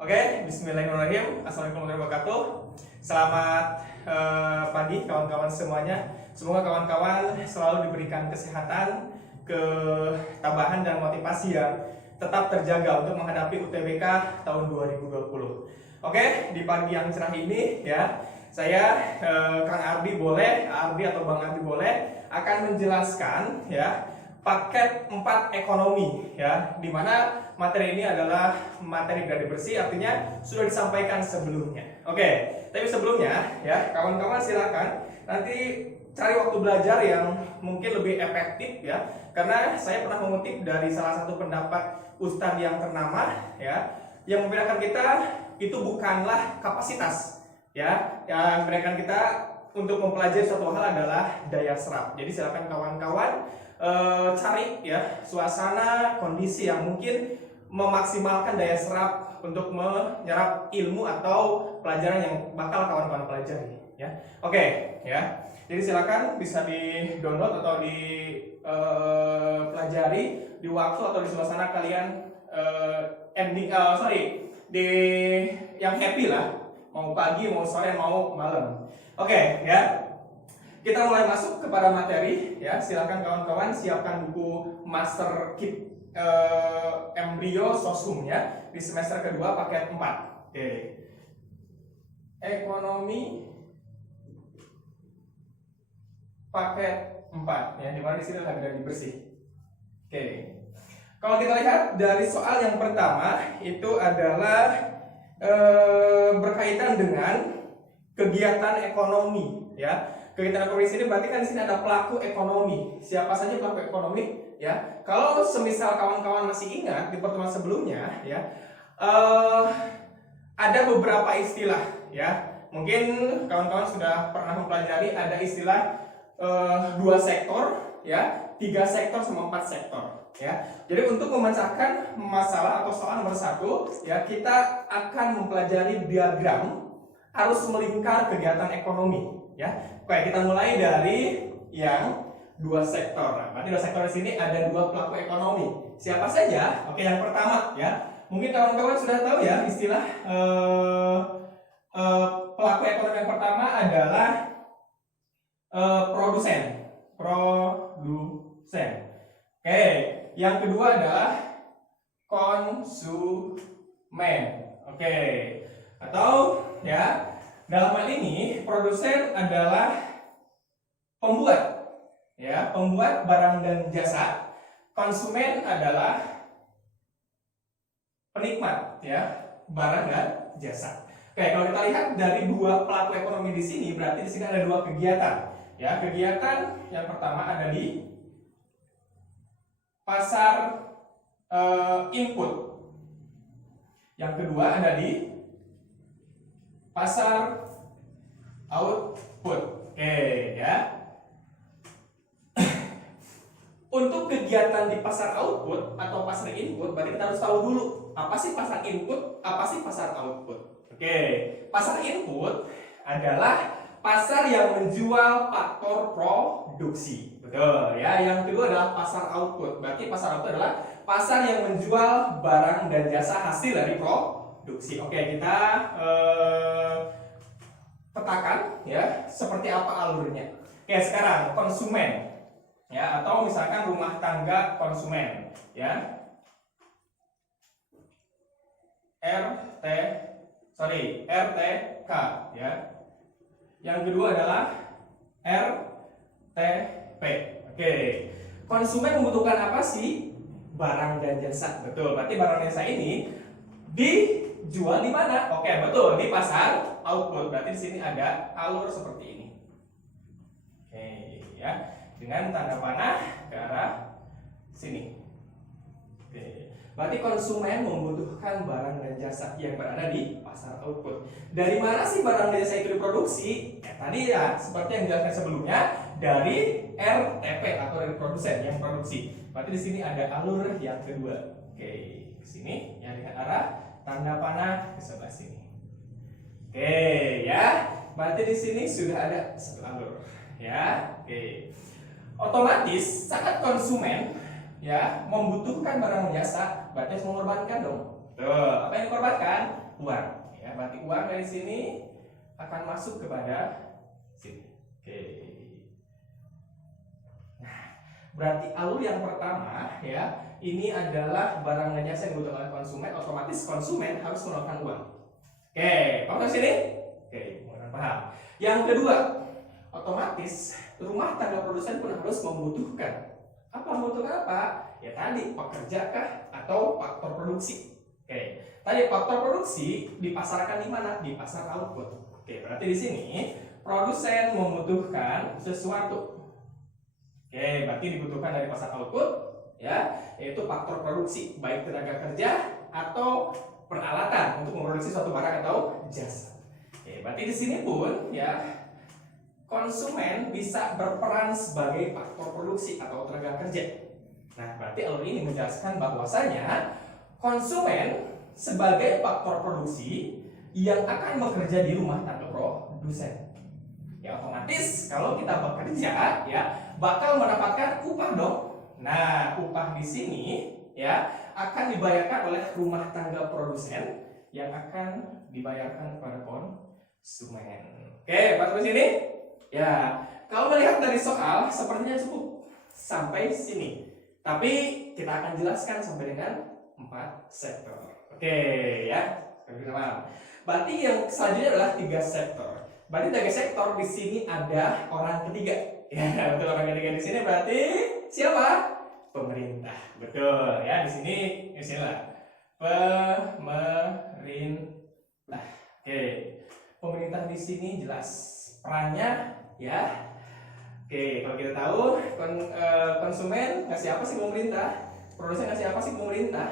Oke, bismillahirrahmanirrahim. Assalamualaikum warahmatullahi wabarakatuh. Selamat pagi kawan-kawan semuanya. Semoga kawan-kawan selalu diberikan kesehatan, ketabahan dan motivasi yang tetap terjaga untuk menghadapi UTBK tahun 2020. Oke, di pagi yang cerah ini ya, saya Kang Ardi atau Bang Ardi boleh akan menjelaskan ya paket 4 ekonomi ya, dimana materi ini adalah materi gladi bersih, artinya sudah disampaikan sebelumnya. Oke, tapi sebelumnya ya kawan-kawan silakan nanti cari waktu belajar yang mungkin lebih efektif ya, karena saya pernah mengutip dari salah satu pendapat ustadz yang ternama ya, yang membedakan kita itu bukanlah kapasitas ya, yang membedakan kita untuk mempelajari suatu hal adalah daya serap. Jadi silakan kawan-kawan cari ya suasana kondisi yang mungkin memaksimalkan daya serap untuk menyerap ilmu atau pelajaran yang bakal kawan-kawan pelajari ya. Oke ya. Jadi silakan bisa di-download atau dipelajari di waktu atau di suasana kalian di yang happy lah, mau pagi, mau sore, mau malam. Oke ya. Kita mulai masuk kepada materi ya. Silakan kawan-kawan siapkan buku Master Kit Embrio Sosumnya di semester kedua paket 4. Oke. Ekonomi paket 4 ya, dimana di sini lagi gladi bersih. Oke. Kalau kita lihat dari soal yang pertama itu adalah berkaitan dengan kegiatan ekonomi ya. Kegiatan ekonomi di sini berarti kan di sini ada pelaku ekonomi. Siapa saja pelaku ekonomi ya? Kalau semisal kawan-kawan masih ingat di pertemuan sebelumnya ya, ada beberapa istilah ya. Mungkin kawan-kawan sudah pernah mempelajari ada istilah 2 sektor ya, 3 sektor sama 4 sektor ya. Jadi untuk memecahkan masalah atau soal nomor 1 ya, kita akan mempelajari diagram arus melingkar kegiatan ekonomi ya. Oke, kita mulai dari yang 2 sektor. Nah, berarti 2 sektor di sini ada 2 pelaku ekonomi. Siapa saja? Oke, yang pertama ya. Mungkin kawan-kawan sudah tahu ya istilah pelaku ekonomi yang pertama adalah produsen. Produsen. Oke, yang kedua adalah konsumen. Oke. Atau ya, dalam hal ini produsen adalah pembuat ya, pembuat barang dan jasa. Konsumen adalah penikmat ya, barang dan jasa. Oke, kalau kita lihat dari 2 pelaku ekonomi di sini, berarti di sini ada 2 kegiatan ya. Kegiatan yang pertama ada di pasar input. Yang kedua ada di pasar output. Oke ya. Untuk kegiatan di pasar output atau pasar input, berarti kita harus tahu dulu apa sih pasar input, apa sih pasar output. Oke, pasar input adalah pasar yang menjual faktor produksi. Betul ya. Yang kedua adalah pasar output. Berarti pasar output adalah pasar yang menjual barang dan jasa hasil dari produksi. Oke, kita petakan ya seperti apa alurnya. Oke, sekarang konsumen ya, atau misalkan rumah tangga konsumen ya. RTK ya. Yang kedua adalah RTP. Oke. Konsumen membutuhkan apa sih? Barang dan jasa. Betul. Berarti barang dan jasa ini dijual di mana? Oke, betul, di pasar output. Berarti di sini ada alur seperti ini. Oke, ya. Dengan tanda panah ke arah sini. Oke. Berarti konsumen membutuhkan barang dan jasa yang berada di pasar output. Dari mana sih barang dan jasa itu diproduksi? Tadi ya, seperti yang dijelaskan sebelumnya, dari RTP atau dari produsen yang produksi. Berarti di sini ada alur yang kedua. Oke, ke sini ya, dengan arah tanda panah ke sebelah sini. Oke, ya. Berarti di sini sudah ada satu alur, ya. Oke. Otomatis saat konsumen ya membutuhkan barang dan jasa, berarti harus mengorbankan dong. Tuh, apa yang dikorbankan? uang. Ya, berarti uang dari sini akan masuk kepada sini. Oke. Nah, berarti alur yang pertama ya, ini adalah barang dan jasa yang dibutuhkan oleh konsumen, otomatis konsumen harus mengeluarkan uang. Oke, paham sini? Oke, mudah-mudahan paham. Yang kedua, otomatis rumah tangga produsen pun harus membutuhkan. Apa membutuhkan apa? Ya tadi, pekerja kah atau faktor produksi. Oke, tadi faktor produksi dipasarkan di mana? Di pasar output. Oke, berarti di sini produsen membutuhkan sesuatu. Oke, berarti dibutuhkan dari pasar output, ya, yaitu faktor produksi, baik tenaga kerja atau peralatan untuk memproduksi suatu barang atau jasa. Oke, berarti di sini pun ya konsumen bisa berperan sebagai faktor produksi atau tenaga kerja. Nah, berarti alur ini menjelaskan bahwasanya konsumen sebagai faktor produksi yang akan bekerja di rumah tangga produsen. Ya otomatis kalau kita bekerja ya bakal mendapatkan upah dong. Nah, upah di sini ya akan dibayarkan oleh rumah tangga produsen yang akan dibayarkan kepada konsumen. Oke, Pak terus ini? Ya, kalau melihat dari soal sepertinya cukup sampai sini. Tapi kita akan jelaskan sampai dengan 4 sektor. Oke, ya. Berarti yang selanjutnya adalah 3 sektor. Berarti 3 sektor di sini ada orang ketiga. Ya, betul, orang ketiga di sini berarti siapa? Pemerintah. Betul, ya. Di sini lah. Pemerintah. Oke. Pemerintah di sini jelas perannya ya. Oke, kalau kita tahu konsumen ngasih apa sih pemerintah? Produsen ngasih apa sih pemerintah?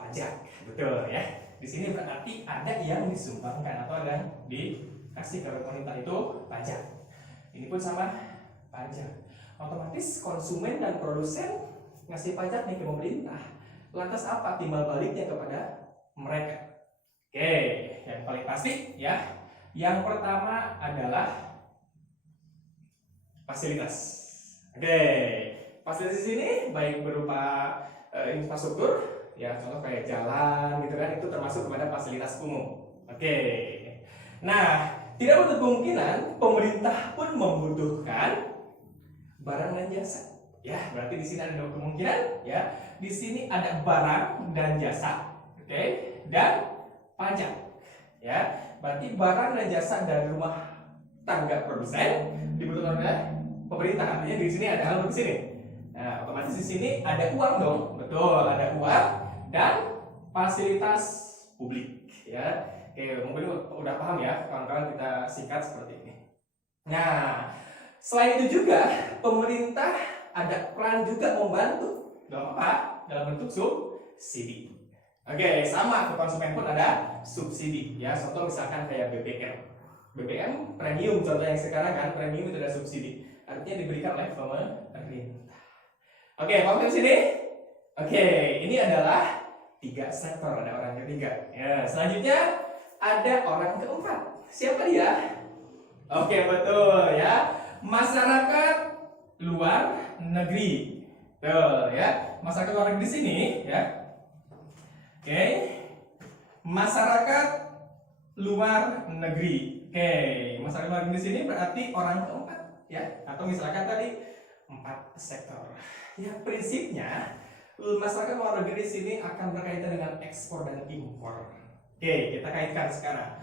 Pajak. Betul, ya. Di sini berarti ada yang disumbangkan atau ada yang dikasih ke pemerintah itu pajak. Ini pun sama pajak. Otomatis konsumen dan produsen ngasih pajak nih ke pemerintah. Lantas apa timbal baliknya kepada mereka? Oke, yang paling pasti ya. Yang pertama adalah fasilitas. Oke, fasilitas ini baik berupa infrastruktur, ya contoh kayak jalan gitu kan, itu termasuk kepada fasilitas umum. Oke. Nah, tidak menutup kemungkinan pemerintah pun membutuhkan barang dan jasa. Ya, berarti di sini ada 2 kemungkinan, ya. Di sini ada barang dan jasa, oke, dan pajak. Ya, berarti barang dan jasa dari rumah tangga produsen dibutuhkan oleh pemerintah. Artinya di sini ada hal di sini. Nah, otomatis di sini ada uang dong. Betul, ada uang dan fasilitas publik, ya. Oke, mungkin udah paham ya, kawan-kawan, kita singkat seperti ini. Nah, selain itu juga pemerintah ada peran juga membantu dalam apa? Dalam bentuk subsidi. Oke, sama ke konsumen pun ada subsidi, ya. Contoh misalkan kayak BBM premium, contoh yang sekarang kan premium itu ada subsidi, artinya diberikan oleh pemerintah. Oke, paham di sini? Oke, ini adalah 3 sektor, ada orang ketiga. Ya, selanjutnya ada orang keempat. Siapa dia? Oke, betul ya. Masyarakat luar negeri. Betul ya. Masyarakat luar negeri di sini ya. Oke. Masyarakat luar negeri. Oke, masyarakat luar negeri di sini berarti orang keempat ya. Atau misalkan tadi 4 sektor. Ya, prinsipnya masyarakat luar negeri di sini akan berkaitan dengan ekspor dan impor. Oke, kita kaitkan sekarang.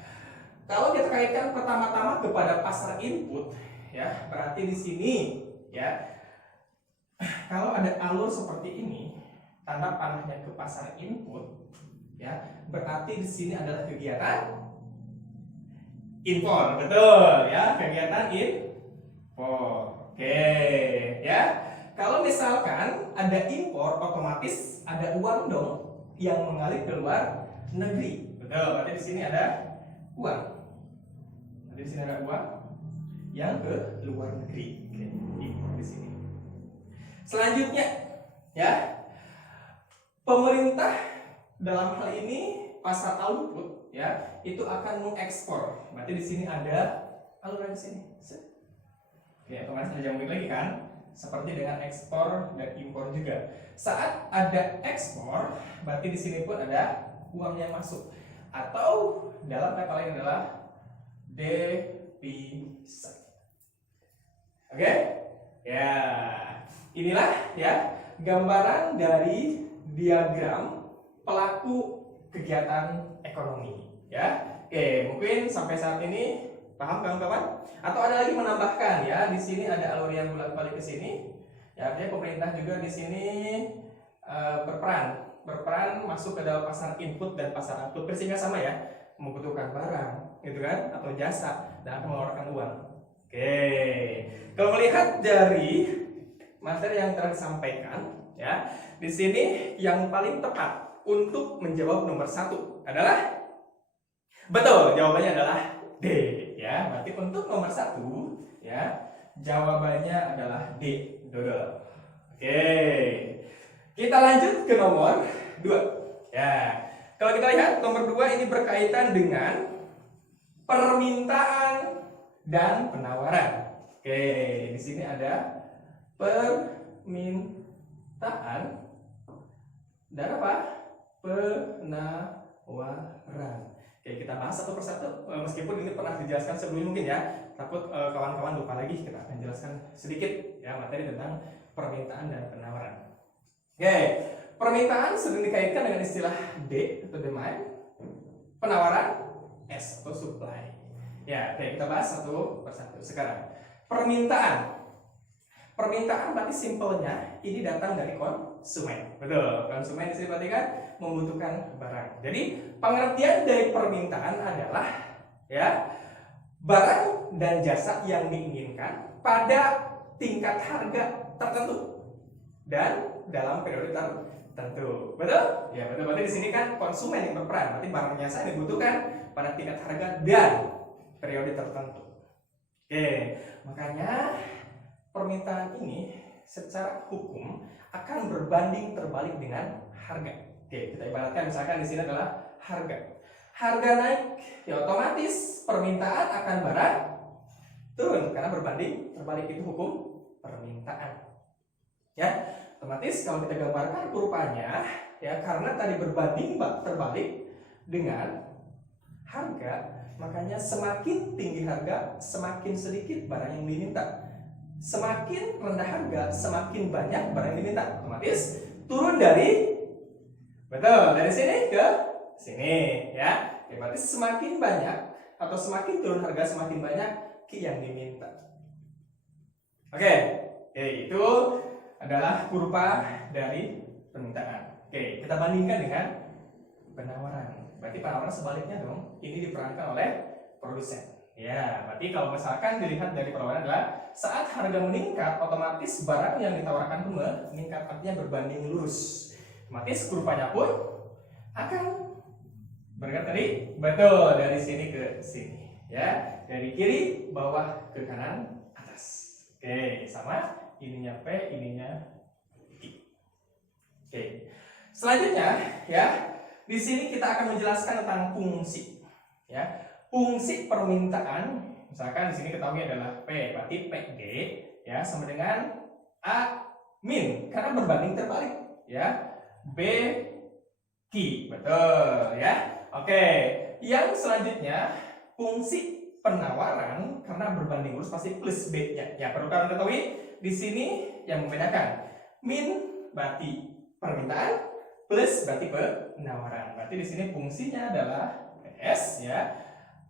Kalau kita kaitkan pertama-tama kepada pasar input, ya, berarti di sini, ya, kalau ada alur seperti ini, tanda panahnya ke pasar input, ya, berarti di sini adalah kegiatan impor, betul, ya, kegiatan impor. Oke, ya. Kalau misalkan ada impor, otomatis ada uang dong yang mengalir ke luar negeri. Betul, berarti di sini ada uang. Berarti di sini ada uang yang ke luar negeri. Oke, impor di sini. Selanjutnya, ya, pemerintah dalam hal ini pasar output, ya, itu akan mengekspor. Berarti di sini ada aluran di sini. Oke, otomatis ada jambik lagi kan? Seperti dengan ekspor dan impor juga. Saat ada ekspor, berarti di sini pun ada uang yang masuk. atau dalam kata lain adalah devisa. Oke? Ya. Inilah ya gambaran dari diagram pelaku kegiatan ekonomi ya. Oke, mungkin sampai saat ini paham kawan-kawan? Atau ada lagi menambahkan ya, di sini ada alur yang bolak-balik ke sini. Ya, artinya pemerintah juga di sini berperan masuk ke dalam pasar input dan pasar output. Prinsipnya sama ya, membutuhkan barang, gitu kan, atau jasa dan akan mengeluarkan uang. Oke, kalau melihat dari materi yang telah disampaikan, ya, di sini yang paling tepat untuk menjawab nomor 1 adalah betul, jawabannya adalah D, ya. Berarti untuk nomor 1, ya, jawabannya adalah D, dodol. Oke, kita lanjut ke nomor 2. Ya, kalau kita lihat nomor 2 ini berkaitan dengan permintaan dan penawaran. Oke, di sini ada permintaan dan apa? Penawaran. Oke, kita bahas satu persatu. Meskipun ini pernah dijelaskan sebelumnya mungkin ya, takut kawan-kawan lupa lagi, kita akan jelaskan sedikit ya materi tentang permintaan dan penawaran. Oke, permintaan sering dikaitkan dengan istilah D atau demand, penawaran S atau supply. Ya, oke, kita bahas satu persatu. Sekarang permintaan. Permintaan berarti simpelnya ini datang dari konsumen. Betul, konsumen di sini berarti kan membutuhkan barang. Jadi pengertian dari permintaan adalah ya barang dan jasa yang diinginkan pada tingkat harga tertentu dan dalam periode tertentu. Betul? Ya, betul. Berarti di sini kan konsumen yang berperan. Berarti barang jasa yang dibutuhkan pada tingkat harga dan periode tertentu. Oke, makanya permintaan ini secara hukum akan berbanding terbalik dengan harga. Oke, kita ibaratkan misalkan di sini adalah harga. Harga naik, ya otomatis permintaan akan barang turun karena berbanding terbalik, itu hukum permintaan. Ya, otomatis kalau kita gambarkan kurvanya ya, karena tadi berbanding terbalik dengan harga, makanya semakin tinggi harga, semakin sedikit barang yang diminta. Semakin rendah harga, semakin banyak barang yang diminta. Otomatis turun dari sini ke sini ya. Berarti semakin banyak atau semakin turun harga, semakin banyak yang diminta. Oke, itu adalah kurva dari permintaan. Oke, kita bandingkan dengan penawaran. Berarti penawaran sebaliknya dong. Ini diperankan oleh produsen. Ya, berarti kalau misalkan dilihat dari penawaran adalah saat harga meningkat, otomatis barang yang ditawarkan pun meningkat, artinya berbanding lurus. Otomatis kurvanya pun akan bergerak betul dari sini ke sini, ya, dari kiri bawah ke kanan atas. Oke, sama ininya P, ininya Q. Oke, selanjutnya ya, di sini kita akan menjelaskan tentang fungsi, ya. Fungsi permintaan, misalkan di sini ketahui adalah P, berarti PD ya sama dengan A min karena berbanding terbalik ya, B Q, betul ya. Oke, yang selanjutnya fungsi penawaran karena berbanding lurus pasti plus B nya. Ya, perlu kalian ketahui di sini yang membedakan min berarti permintaan, plus berarti penawaran. Berarti di sini fungsinya adalah PS ya.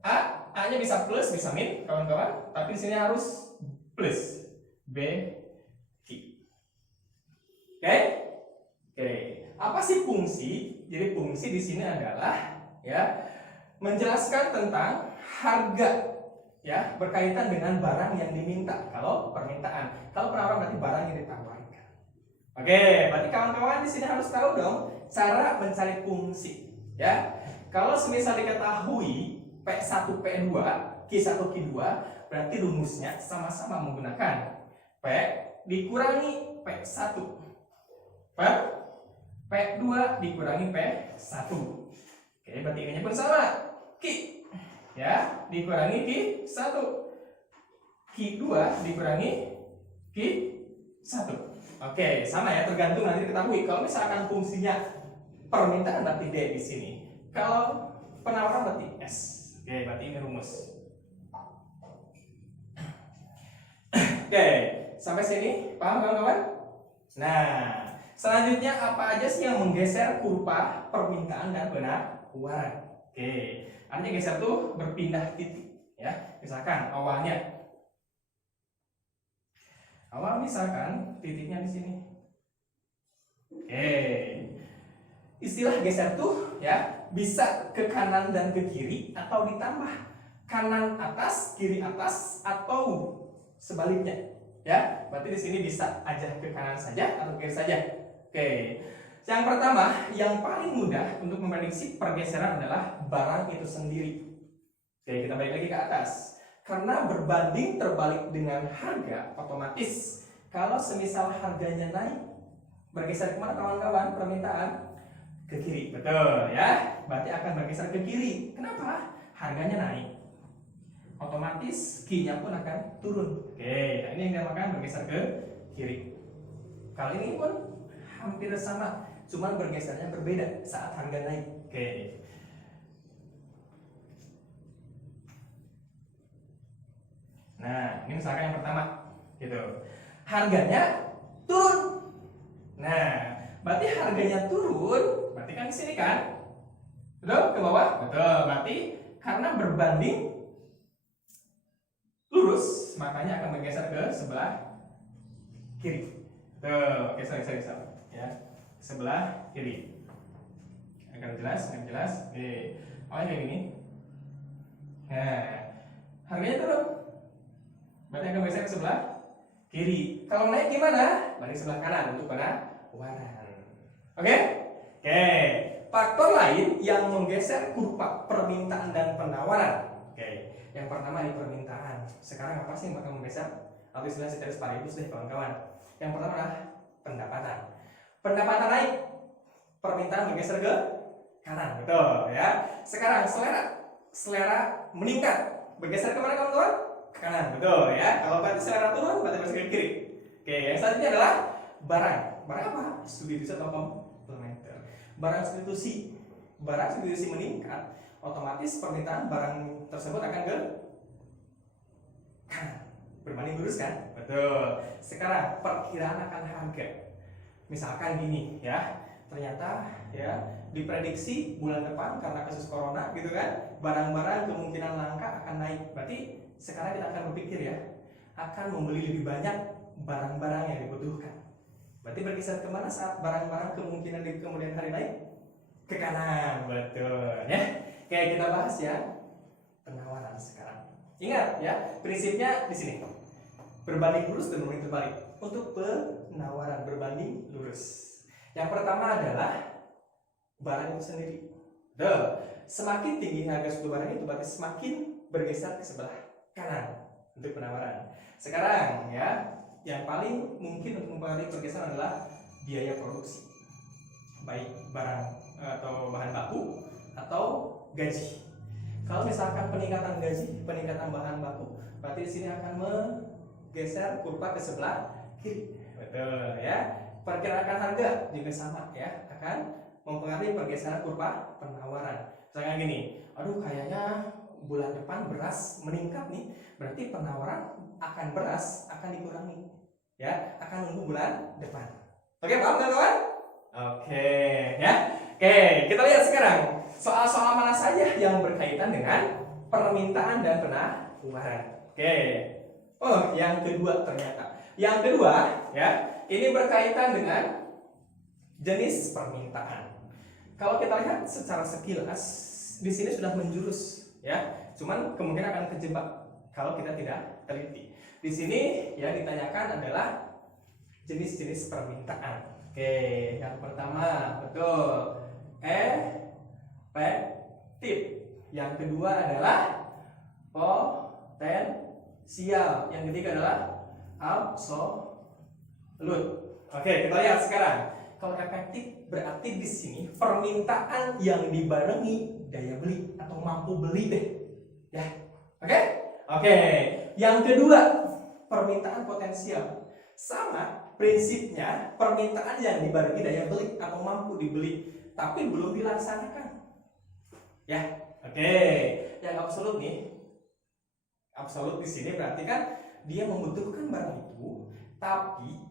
A-nya bisa plus, bisa min, kawan-kawan. Tapi di sini harus plus. B, Q. Oke? Oke. Apa sih fungsi? Jadi fungsi di sini adalah ya menjelaskan tentang harga ya berkaitan dengan barang yang diminta. Kalau permintaan, kalau penawaran berarti barang yang ditawarkan. Oke, berarti kawan-kawan di sini harus tahu dong cara mencari fungsi. Ya, kalau semisal diketahui P1, P2, Q1, Q2, berarti rumusnya sama-sama menggunakan P dikurangi P1 per P2 dikurangi P1. Oke, berarti ini pun sama. Q ya dikurangi Q1. Q2 dikurangi Q1. Oke, sama ya, tergantung nanti diketahui. Kalau misalkan fungsinya permintaan berarti D di sini. Kalau penawaran berarti S. Oke, berarti ini rumus. Oke, sampai sini paham kawan-kawan? Nah, selanjutnya apa aja sih yang menggeser kurva permintaan dan penawaran? Oke, artinya geser tuh berpindah titik ya. Misalkan awal misalkan titiknya di sini. Oke, istilah geser tuh ya bisa ke kanan dan ke kiri atau ditambah kanan atas, kiri atas atau sebaliknya ya. Berarti di sini bisa aja ke kanan saja atau ke kiri saja. Oke. Yang pertama, yang paling mudah untuk memprediksi pergeseran adalah barang itu sendiri. Oke, kita balik lagi ke atas. Karena berbanding terbalik dengan harga, otomatis kalau semisal harganya naik, bergeser kemana kawan-kawan? Permintaan ke kiri, betul ya. Berarti akan bergeser ke kiri. Kenapa? Harganya naik, otomatis Q-nya pun akan turun. Oke, nah ini yang dinamakan bergeser ke kiri. Kali ini pun hampir sama, cuman bergesernya berbeda saat harga naik. Oke. Nah, ini misalkan yang pertama, gitu. Harganya turun. Nah, berarti harganya turun, berarti kan di sini kan? Betul? Ke bawah? Betul. Berarti karena berbanding lurus, makanya akan bergeser ke sebelah kiri. Tuh, geser ya. Sebelah kiri. Agar jelas. Oke. Awalnya kayak gini. Nah, harganya turun. Berarti akan bergeser ke sebelah kiri. Kalau naik gimana? Berarti sebelah kanan untuk penawaran. Oke? Oke. Faktor lain yang menggeser kurva permintaan dan penawaran. Oke. Yang pertama ini permintaan. Sekarang apa sih yang bakal menggeser? Atau istilah ceteris paribus deh kawan-kawan. Yang pertama adalah pendapatan. Pendapatan naik, permintaan bergeser ke kanan, betul ya. Sekarang selera meningkat, bergeser ke mana kawan-kawan? Ke kanan, betul ya. Kalau berarti selera turun, berarti bergeser ke kiri. Oke, yang selanjutnya adalah barang. Barang apa? Substitusi atau komplementer. Barang substitusi meningkat, otomatis permintaan barang tersebut akan ke kanan. Berbanding lurus kan? Betul. Sekarang perkiraan akan harga. Misalkan gini ya, ternyata ya diprediksi bulan depan karena kasus corona gitu kan, barang-barang kemungkinan langka akan naik. Berarti sekarang kita akan berpikir ya, akan membeli lebih banyak barang-barang yang dibutuhkan. Berarti bergeser kemana saat barang-barang kemungkinan di kemudian hari naik? Ke kanan, betul ya. Kayak kita bahas ya, penawaran sekarang. Ingat ya, prinsipnya di sini. Berbanding lurus dan berbanding terbalik. Untuk penawaran berbanding lurus. Yang pertama adalah barang itu sendiri. Semakin tinggi harga suatu barang itu berarti semakin bergeser ke sebelah kanan untuk penawaran. Sekarang ya, yang paling mungkin untuk mempengaruhi pergeseran adalah biaya produksi. Baik barang atau bahan baku atau gaji. Kalau misalkan peningkatan gaji, peningkatan bahan baku, berarti di sini akan menggeser kurva ke sebelah kiri. Betul ya. Perkiraan harga juga sama ya, akan mempengaruhi pergeseran kurva penawaran. Misalkan gini, aduh kayaknya bulan depan beras meningkat nih, berarti penawaran akan beras akan dikurangi ya, akan nunggu bulan depan. Oke, paham kawan-kawan? Oke ya. Oke, kita lihat sekarang soal-soal mana saja yang berkaitan dengan permintaan dan penawaran. Oke. Oh, yang kedua ternyata. Yang kedua ya, ini berkaitan dengan jenis permintaan. Kalau kita lihat secara sekilas, di sini sudah menjurus ya. Cuman kemungkinan akan terjebak kalau kita tidak teliti. Di sini ya ditanyakan adalah jenis-jenis permintaan. Oke, yang pertama betul efektif. Yang kedua adalah potensial. Yang ketiga adalah absolut. Oke, kita lihat sekarang. Kalau efektif berarti di sini permintaan yang dibarengi daya beli atau mampu beli deh. Ya. Oke? Oke. Yang kedua, permintaan potensial. Sama prinsipnya, permintaan yang dibarengi daya beli atau mampu dibeli tapi belum dilaksanakan. Ya, oke. Yang absolut nih, absolut di sini berarti kan dia membutuhkan barang itu, tapi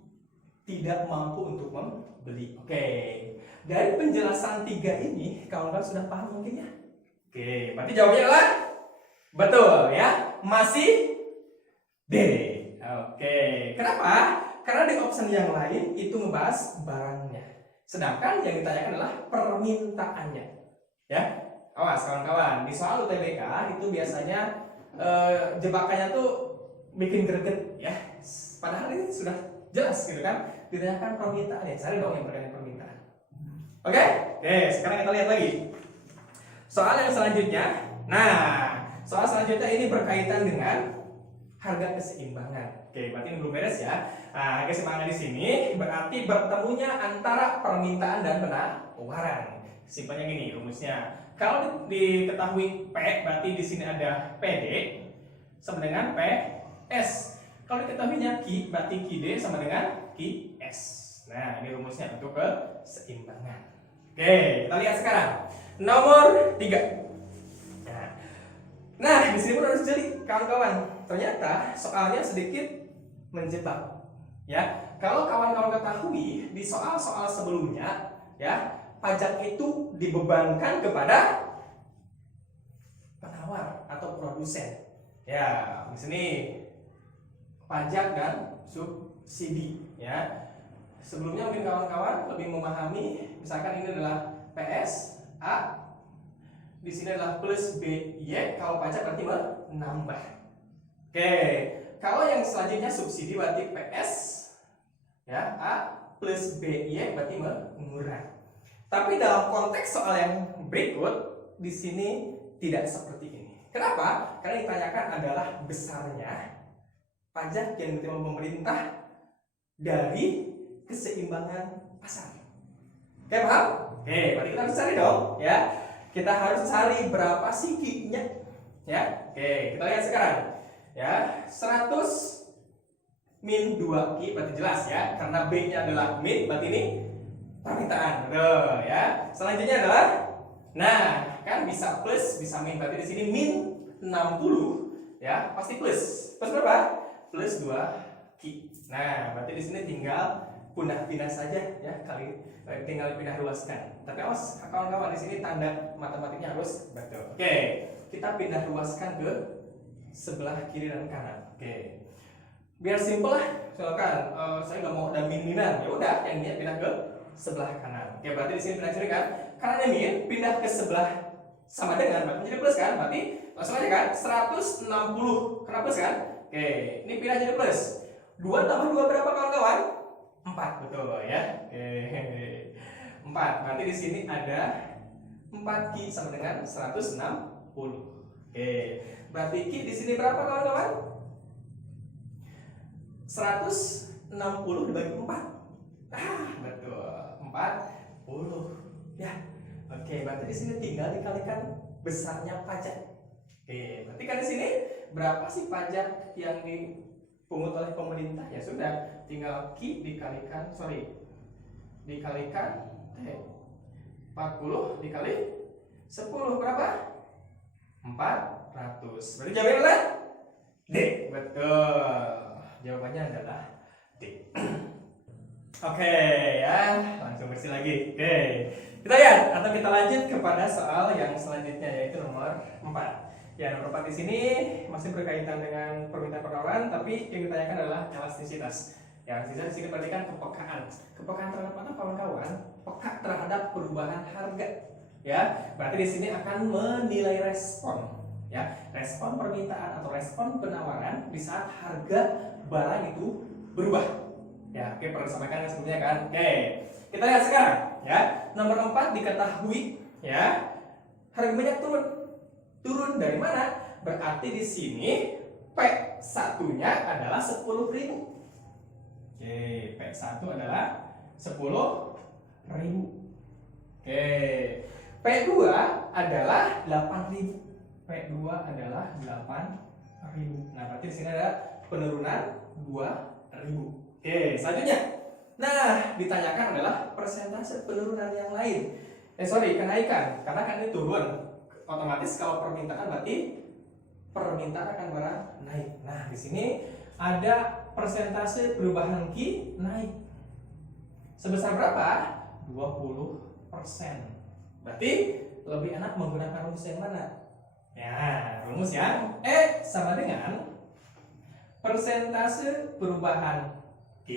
tidak mampu untuk membeli. Oke. Dari penjelasan 3 ini, kawan-kawan sudah paham mungkin ya? Oke, berarti jawabannya adalah betul ya, masih D. Oke, kenapa? Karena di option yang lain itu ngebahas barangnya, sedangkan yang ditanyakan adalah permintaannya. Ya, awas kawan-kawan, di soal UTBK itu biasanya jebakannya tuh bikin greget ya. Padahal ini sudah jelas gitu kan, ditanyakan permintaan ya, cari dong yang berkaitan permintaan. Oke, sekarang kita lihat lagi soal yang selanjutnya. Nah, soal selanjutnya ini berkaitan dengan harga keseimbangan. Oke, berarti ini belum beres ya. Nah, harga keseimbangan di sini berarti bertemunya antara permintaan dan penawaran. Simpelnya gini rumusnya. Kalau diketahui P, berarti di sini ada PD sama dengan PS. Kalau diketahuinya Q, berarti QD sama dengan QS. Nah, ini rumusnya untuk keseimbangan. Oke, kita lihat sekarang. Nomor 3. Nah, di sini pun harus jeli, kawan-kawan. Ternyata soalnya sedikit menjebak. Ya, kalau kawan-kawan ketahui di soal-soal sebelumnya, ya, pajak itu dibebankan kepada penawar atau produsen. Ya, di sini pajak dan subsidi. Ya, sebelumnya mungkin kawan-kawan lebih memahami, misalkan ini adalah PS A. Di sini adalah plus BY, kalau pajak berarti menambah. Oke, kalau yang selanjutnya subsidi berarti PS ya A plus BY berarti mengurang. Tapi dalam konteks soal yang berikut di sini tidak seperti ini. Kenapa? Karena ditanyakan adalah besarnya pajak yang diterima pemerintah dari keseimbangan pasar. Oke, paham? Oke, berarti kita harus cari dong ya. Kita harus cari berapa sih Q-nya ya. Oke, kita lihat sekarang ya. 100 min 2 Q berarti jelas ya, karena B-nya adalah min, berarti ini permintaan. Tuh ya. Selanjutnya adalah, nah kan bisa plus bisa min, berarti di sini min 60 ya, pasti plus. Plus berapa? Plus 2 Q. Nah, berarti di sini tinggal pindah saja ya, tinggal pindah ruaskan. Tapi awas kawan-kawan, di sini tanda matematiknya harus betul. Oke, kita pindah ruaskan ke sebelah kiri dan kanan. Oke, biar simpel lah. Misalkan saya nggak mau ada min-minan, ya udah yang ini pindah ke sebelah kanan. Oke, berarti di sini pindah kiri kan? Karena ini min pindah ke sebelah sama dengan berarti jadi plus kan? Berarti langsung aja kan? 160 karena plus kan? Oke, ini pindah jadi plus. 2 tambah 2 berapa kawan-kawan? 4, betul ya. Oke. 4. Berarti di sini ada 4 Q sama dengan 160. Oke. Berarti Q di sini berapa kawan-kawan? 160 dibagi 4. Betul. 40. Ya. Oke, berarti di sini tinggal dikalikan besarnya pajak. Oke, berarti kan di sini berapa sih pajak yang dipungut oleh pemerintah? Ya sudah, tinggal Q dikalikan dikalikan 40 dikali 10 berapa? 400. Berarti jawabannya adalah D. Betul. Jawabannya adalah D. Oke ya, langsung bersih lagi. Oke. Kita lihat atau kita lanjut kepada soal yang selanjutnya, yaitu nomor 4. Ya, nomor 4 di sini masih berkaitan dengan permintaan penawaran, tapi yang ditanyakan adalah elastisitas. Ya, elastisitas di sini berarti kan kepekaan. Kepekaan terhadap apa kawan-kawan? Peka terhadap perubahan harga. Ya, berarti di sini akan menilai respon. Ya, respon permintaan atau respon penawaran di saat harga barang itu berubah. Ya, oke, pernah disampaikan sebelumnya kan? Oke, kita lihat sekarang. Ya, nomor 4 diketahui. Ya, harga minyak turun dari mana? Berarti di sini P1-nya adalah 10.000. Oke, P1 adalah 10.000. Oke, P2 adalah 8.000. P2 adalah 8.000. Nah, berarti di sini ada penurunan 2.000. Oke, selanjutnya. Nah, ditanyakan adalah persentase penurunan yang lain. Kenaikan, karena kan ini turun. otomatis kalau permintaan berarti permintaan akan barang naik. Nah, di sini ada persentase perubahan Q naik. Sebesar berapa? 20%. Berarti lebih enak menggunakan rumus yang mana? Ya, rumus yang E sama dengan persentase perubahan Q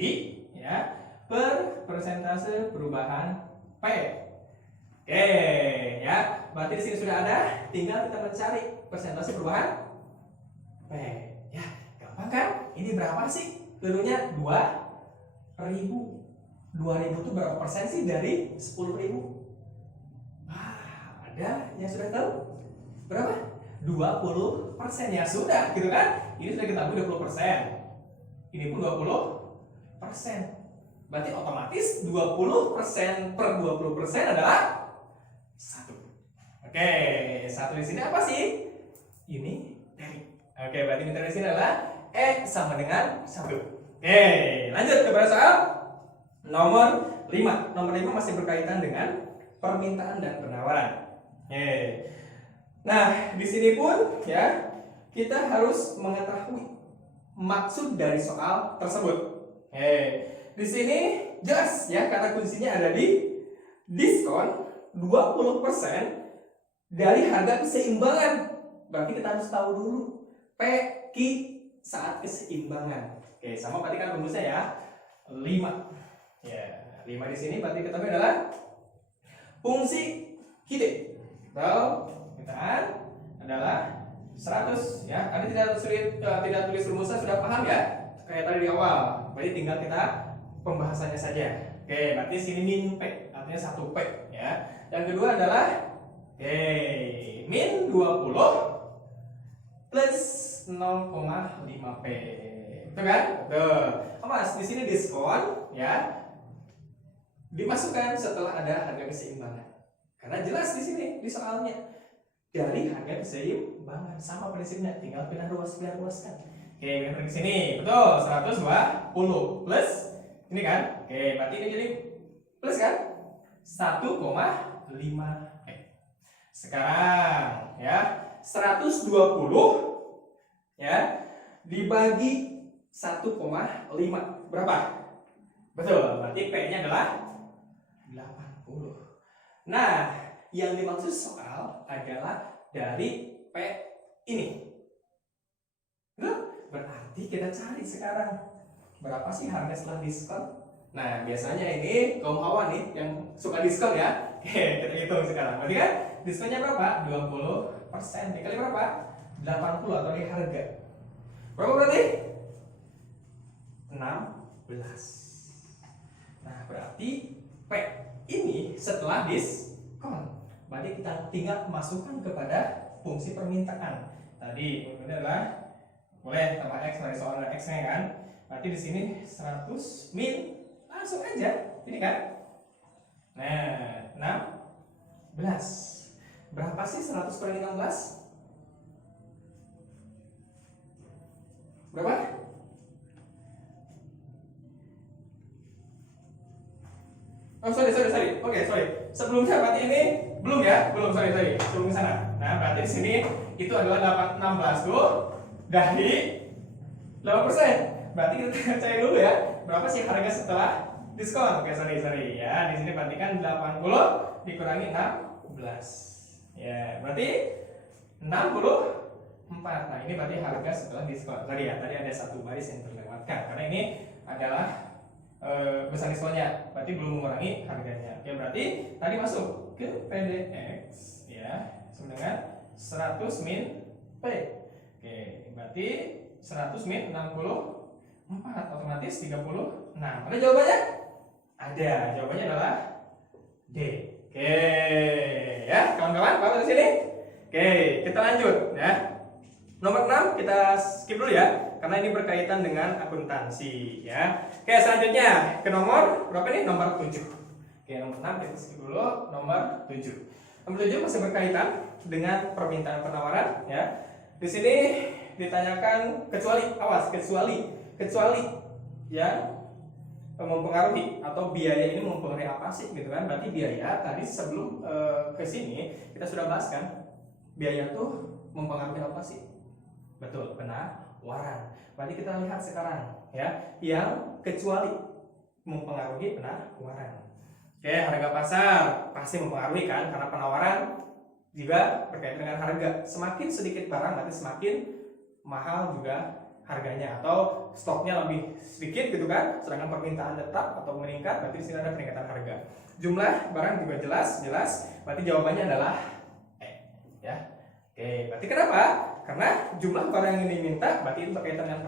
ya per persentase perubahan P. Oke, ya. Berarti di sini sudah ada, tinggal kita mencari persentase perubahan P. Ya, gampang kan? Ini berapa sih? Tentunya 2000. 2000 itu berapa persen sih dari 10.000? Wah, ada yang sudah tahu? Berapa? 20% ya sudah, gitu kan? Ini sudah kita ambil 20%. Ini pun 20%. Berarti otomatis 20% per 20% adalah 1. Oke, 1 di sini apa sih? Ini dari. Oke, berarti minta di sini adalah E sama dengan 1. Oke, lanjut kepada soal nomor 5. Nomor 5 masih berkaitan dengan permintaan dan penawaran. Oke. Nah, di sini pun ya kita harus mengetahui maksud dari soal tersebut. Oke. Di sini jelas ya, kata kuncinya ada di diskon 20% dari harga keseimbangan. Berarti kita harus tahu dulu P Q saat keseimbangan. Oke, sama perhatikan rumusnya ya. 5. Ya, 5 di sini berarti kita adalah fungsi QT. Atau permintaan adalah 100 ya. Tadi tidak tulis rumusnya, sudah paham ya? Kayak tadi di awal. Berarti tinggal kita pembahasannya saja. Oke, berarti sini min P, artinya 1 P ya. Yang kedua adalah min 20 plus 0,5 P. Betul kan? Betul. Mas, di sini diskon ya dimasukkan setelah ada harga keseimbangan. Karena jelas di sini di soalnya dari harga keseimbangan, sama prinsipnya, tinggal pindah ruaskan. Oke, pindah ke sini. Betul, 120 plus ini kan? Oke, berarti ini jadi plus kan? 1,5 P. Sekarang ya, 120 ya dibagi 1,5 berapa? Betul, berarti P-nya adalah 80. Nah, yang dimaksud soal adalah dari P ini. Berarti kita cari sekarang berapa sih harga setelah diskon? Nah, biasanya ini kaum hawa nih yang suka diskon ya. Oke, kita hitung sekarang. Berarti kan diskonnya berapa? 20%. Dikali berapa? 80 atau di harga. Berapa berarti? 16. Nah, berarti P ini setelah diskon. Berarti kita tinggal masukkan kepada fungsi permintaan. Tadi ini adalah boleh tambah X dari soal X-nya kan. Berarti di sini 100 min langsung aja. Ini kan. Nah, 16. Berapa sih 100 per 16? Berapa? Oh, sorry. Oke, sorry. Sebelumnya berarti ini belum ya? Belum, sorry. Sebelum ke sana. Nah, berarti di sini itu adalah 16 tuh dari 8%. Berarti kita cari dulu ya, berapa sih harga setelah diskon? Oke, sorry ya. Di sini berarti kan 80 dikurangi 16. Ya, berarti 64. Nah, ini berarti harga setelah diskon. Sorry ya, tadi ada satu baris yang terlewatkan karena ini adalah besar diskonnya, berarti belum mengurangi harganya. Oke, berarti tadi masuk ke PDX ya, sama dengan 100 min P. Oke, berarti 100 min 64, otomatis 36. Ada jawabannya? Ada, jawabannya adalah D. Oke, ya kawan-kawan, paham di sini? Oke, kita lanjut ya. Nomor 6 kita skip dulu ya, karena ini berkaitan dengan akuntansi ya. Oke, selanjutnya ke nomor berapa nih? Nomor 7. Oke, nomor 6 kita skip dulu, nomor 7. Nomor 7 masih berkaitan dengan permintaan penawaran ya. Di sini ditanyakan kecuali yang mempengaruhi atau biaya ini mempengaruhi apa sih gitu kan. Berarti biaya tadi sebelum ke sini kita sudah bahas kan, biaya tuh mempengaruhi apa sih? Betul, penawaran. Berarti kita lihat sekarang ya, yang kecuali mempengaruhi penawaran. Oke, harga pasar pasti mempengaruhi kan, karena penawaran juga berkaitan dengan harga. Semakin sedikit barang berarti semakin mahal juga harganya, atau stoknya lebih sedikit gitu kan, sedangkan permintaan tetap atau meningkat, berarti di sini ada peningkatan harga. Jumlah barang juga jelas, berarti jawabannya adalah ya. Oke, berarti kenapa? Karena jumlah barang yang diminta berarti itu berkaitan dengan